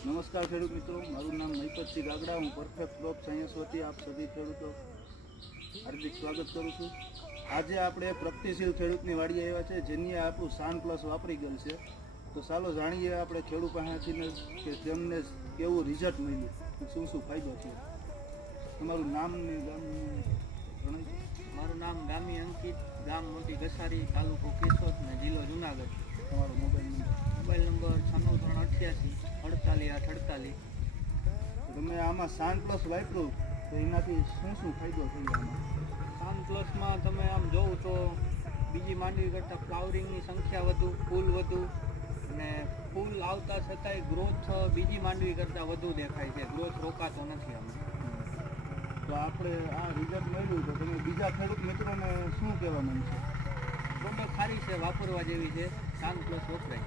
નમસ્કાર ખેડૂત મિત્રો, મારું નામ મહિપતસિંહ ગાગડા, હું પરફેક્ટ ક્રોપ સાયન્સ વતી આપ સભી ખેડૂતો હાર્દિક સ્વાગત કરું છું। આજે આપણે પ્રગતિશીલ ખેડૂતની વાડીએ આવ્યા છે, જેની આપણું સાન પ્લસ વાપરી ગયેલ છે। તો ચાલો જાણીએ આપણે ખેડૂત પાસેથી કે તેમને કેવું રિઝલ્ટ મળ્યું, શું શું ફાયદો છે। તમારું નામ ને ગામ જણાવી। મારું નામ ગામી અંકિત, ગામ મોટી ગસારી, તાલુકો કેશોદ ને જિલ્લો જુનાગઢ। તમારો મોબાઈલ નંબર 96388488। તમે આમાં સાન પ્લસ વાપર્યું તો એનાથી શું શું ફાયદો થયો? આમાં સાન પ્લસમાં તમે આમ જોવું તો બીજી માંડવી કરતાં ફ્લાવરિંગની સંખ્યા વધુ, ફૂલ વધુ, અને ફૂલ આવતા છતાંય ગ્રોથ બીજી માંડવી કરતાં વધુ દેખાય છે, ગ્રોથ રોકાતો નથી આમાં। તો આપણે આ રિઝલ્ટ મળ્યું તો તમે બીજા ખેડૂત મિત્રોને શું કહેવા માંગશો? પ્રોડક્ટ સારી છે, વાપરવા જેવી છે, સાન પ્લસ વપરાય।